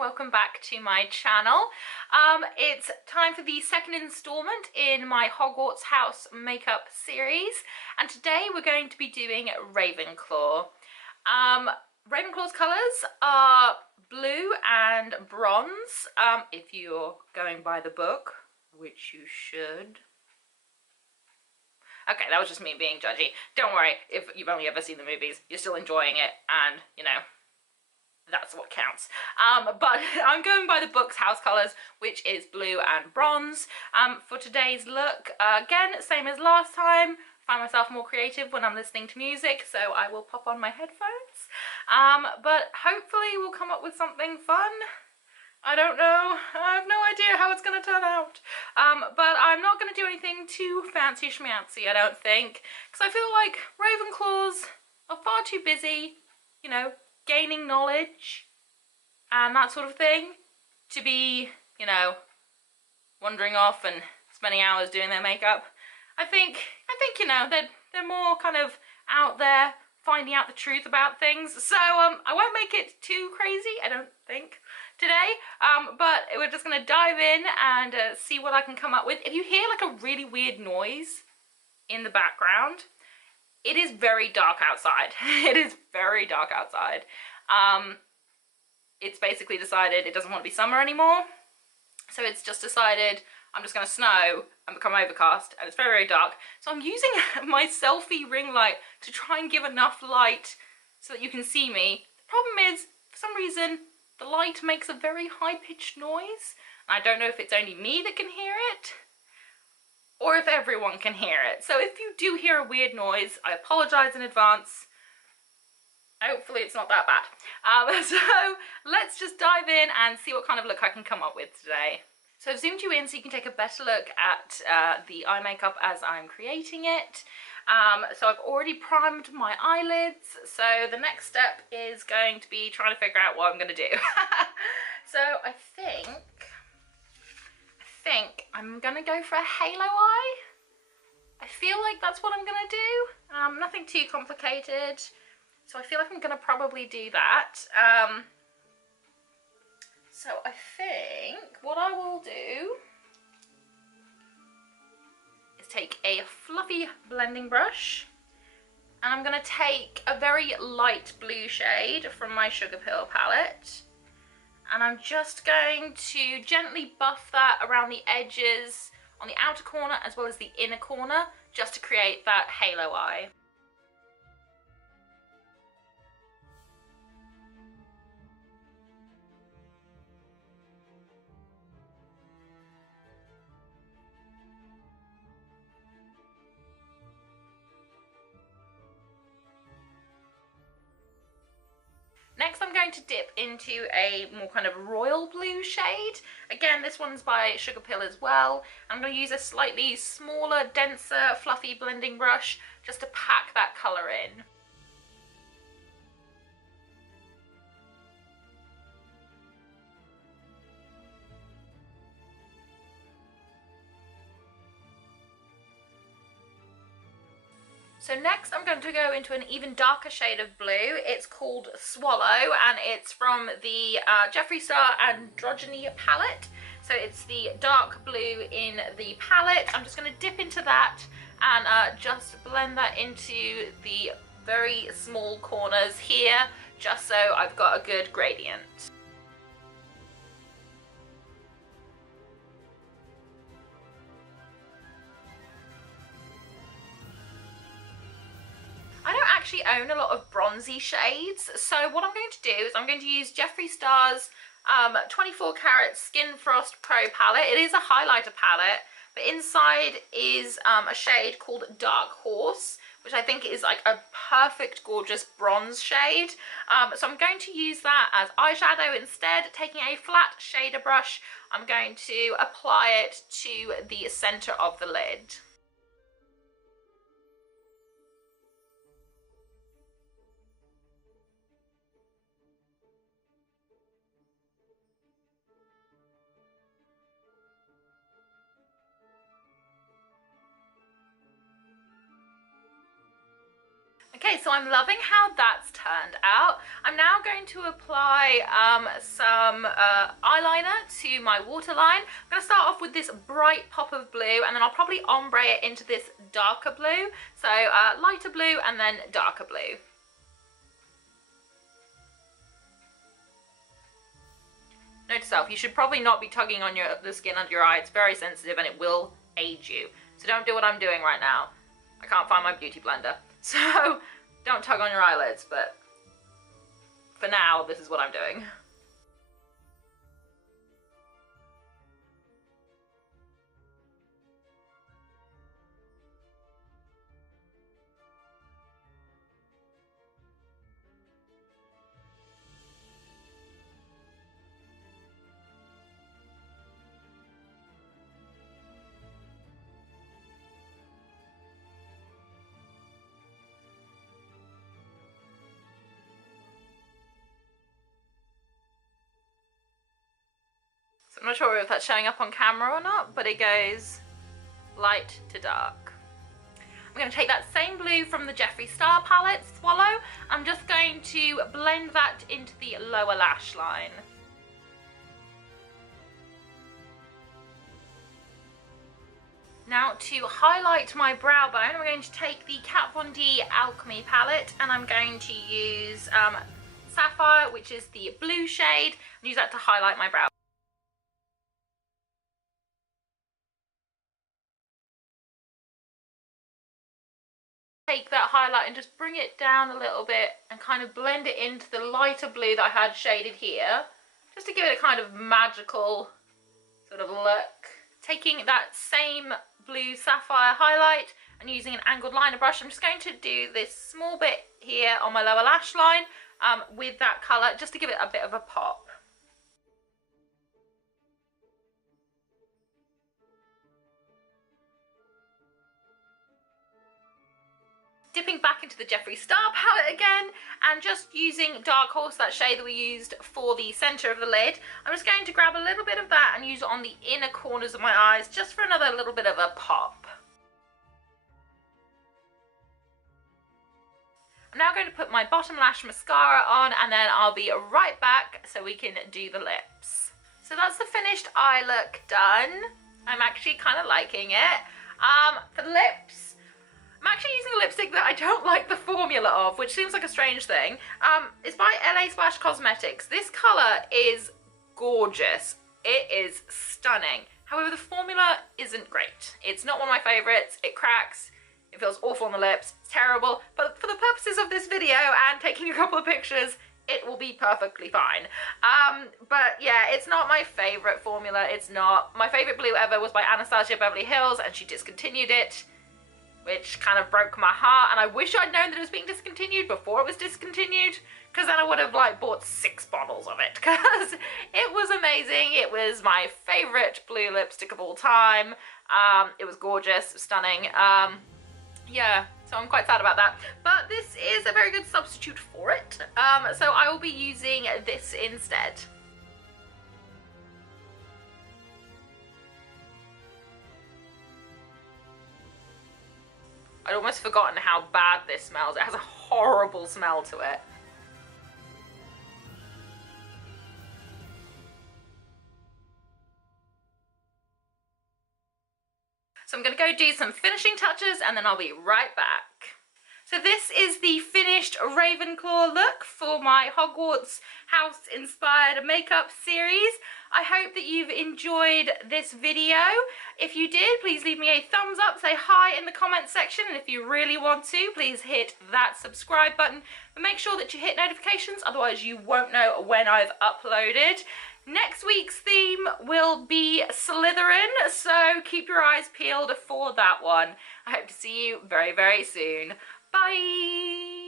welcome back to my channel. It's time for the second installment in my Hogwarts house makeup series, and today we're going to be doing Ravenclaw. Ravenclaw's colours are blue and bronze, if you're going by the book, which you should. Okay, that was just me being judgy. Don't worry, if you've only ever seen the movies, you're still enjoying it, and, you know, that's what counts. But I'm going by the book's house colours, which is blue and bronze. For today's look, again, same as last time, find myself more creative when I'm listening to music, so I will pop on my headphones. But hopefully we'll come up with something fun. I don't know. I have no idea how it's going to turn out. But I'm not going to do anything too fancy schmancy, I don't think, because I feel like Ravenclaws are far too busy, you know, gaining knowledge and that sort of thing, to be, you know, wandering off and spending hours doing their makeup. I think you know, they're more kind of out there finding out the truth about things. So I won't make it too crazy, I don't think, today. But we're just gonna dive in and see what I can come up with. If you hear like a really weird noise in the background, it is very dark outside. It is very dark outside. It's basically decided it doesn't want to be summer anymore. So it's just decided I'm just going to snow and become overcast, and it's very, very dark. So I'm using my selfie ring light to try and give enough light so that you can see me. The problem is, for some reason, the light makes a very high-pitched noise. I don't know if it's only me that can hear it, or if everyone can hear it. So if you do hear a weird noise, I apologise in advance. Hopefully it's not that bad. So let's just dive in and see what kind of look I can come up with today. So I've zoomed you in so you can take a better look at the eye makeup as I'm creating it. So I've already primed my eyelids, so the next step is going to be trying to figure out what I'm going to do. So I think I'm going to go for a halo eye. I feel like that's what I'm going to do. Nothing too complicated. So I feel like I'm going to probably do that. So I think what I will do is take a fluffy blending brush, and I'm going to take a very light blue shade from my Sugar Pill palette, and I'm just going to gently buff that around the edges on the outer corner as well as the inner corner, just to create that halo eye. Next I'm going to dip into a more kind of royal blue shade. Again, this one's by Sugar Pill as well. I'm going to use a slightly smaller, denser, fluffy blending brush just to pack that colour in. So next I'm going to go into an even darker shade of blue. It's called Swallow, and it's from the Jeffree Star Androgyny palette. So it's the dark blue in the palette. I'm just going to dip into that and just blend that into the very small corners here, just so I've got a good gradient. I don't actually own a lot of bronzy shades, so what I'm going to do is I'm going to use Jeffree Star's 24 Karat Skin Frost Pro palette. It is a highlighter palette, but inside is a shade called Dark Horse, which I think is like a perfect, gorgeous bronze shade. So I'm going to use that as eyeshadow instead. Taking a flat shader brush, I'm going to apply it to the centre of the lid. Okay, Okay, so I'm loving how that's turned out. I'm now going to apply some eyeliner to my waterline. I'm going to start off with this bright pop of blue, and then I'll probably ombre it into this darker blue. So lighter blue and then darker blue. Note to self, you should probably not be tugging on the skin under your eye. It's very sensitive and it will age you. So don't do what I'm doing right now. I can't find my beauty blender. So don't tug on your eyelids, but for now, this is what I'm doing. So I'm not sure if that's showing up on camera or not, but it goes light to dark. I'm going to take that same blue from the Jeffree Star palette, Swallow. I'm just going to blend that into the lower lash line. Now to highlight my brow bone, I'm going to take the Kat Von D Alchemy palette, and I'm going to use Sapphire, which is the blue shade, and use that to highlight my brow. Take that highlight and just bring it down a little bit and kind of blend it into the lighter blue that I had shaded here, just to give it a kind of magical sort of look. Taking that same blue sapphire highlight and using an angled liner brush, I'm just going to do this small bit here on my lower lash line with that colour, just to give it a bit of a pop. Dipping back into the Jeffree Star palette again, and just using Dark Horse, that shade that we used for the centre of the lid, I'm just going to grab a little bit of that and use it on the inner corners of my eyes, just for another little bit of a pop. I'm now going to put my bottom lash mascara on, and then I'll be right back so we can do the lips. So that's the finished eye look done. I'm actually kind of liking it. For the lips, I'm actually using a lipstick that I don't like the formula of, which seems like a strange thing. It's by LA Splash Cosmetics. This colour is gorgeous. It is stunning. However, the formula isn't great. It's not one of my favourites. It cracks. It feels awful on the lips. It's terrible. But for the purposes of this video and taking a couple of pictures, it will be perfectly fine. But yeah, it's not my favourite formula. It's not. My favourite blue ever was by Anastasia Beverly Hills, and she discontinued it, which kind of broke my heart, and I wish I'd known that it was being discontinued before it was discontinued, because then I would have like bought 6 bottles of it, because it was amazing. It was my favourite blue lipstick of all time. It was gorgeous, stunning. Yeah, so I'm quite sad about that, but this is a very good substitute for it, so I will be using this instead. I'd almost forgotten how bad this smells. It has a horrible smell to it. So I'm going to go do some finishing touches, and then I'll be right back. So this is the finished Ravenclaw look for my Hogwarts house-inspired makeup series. I hope that you've enjoyed this video. If you did, please leave me a thumbs up, say hi in the comments section, and if you really want to, please hit that subscribe button. But make sure that you hit notifications, otherwise you won't know when I've uploaded. Next week's theme will be Slytherin, so keep your eyes peeled for that one. I hope to see you very, very soon. Bye!